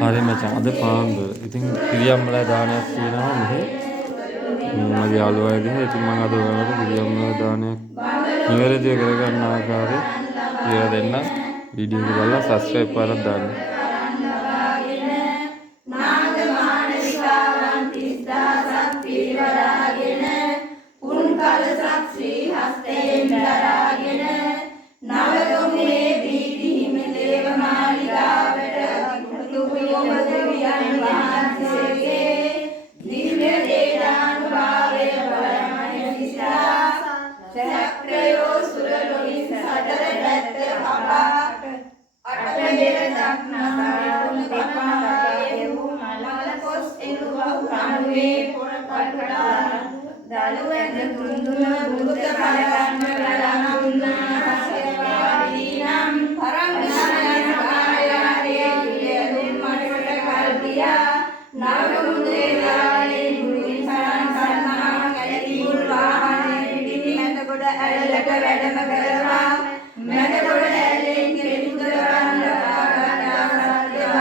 හරි මචං අද පාන්දුර. ඉතින් පිරියම්මලා දානයක් තියෙනවා මෙහි. මගේ යාළුවා ඉදිහේ. ඉතින් මම අද ඔයාලට පිරියම්මලා දානයක් නිවැරදිව කරගන්න ආකාරය කියලා දෙන්න. වීඩියෝ එක බලලා subscribe කරලා දාන්න.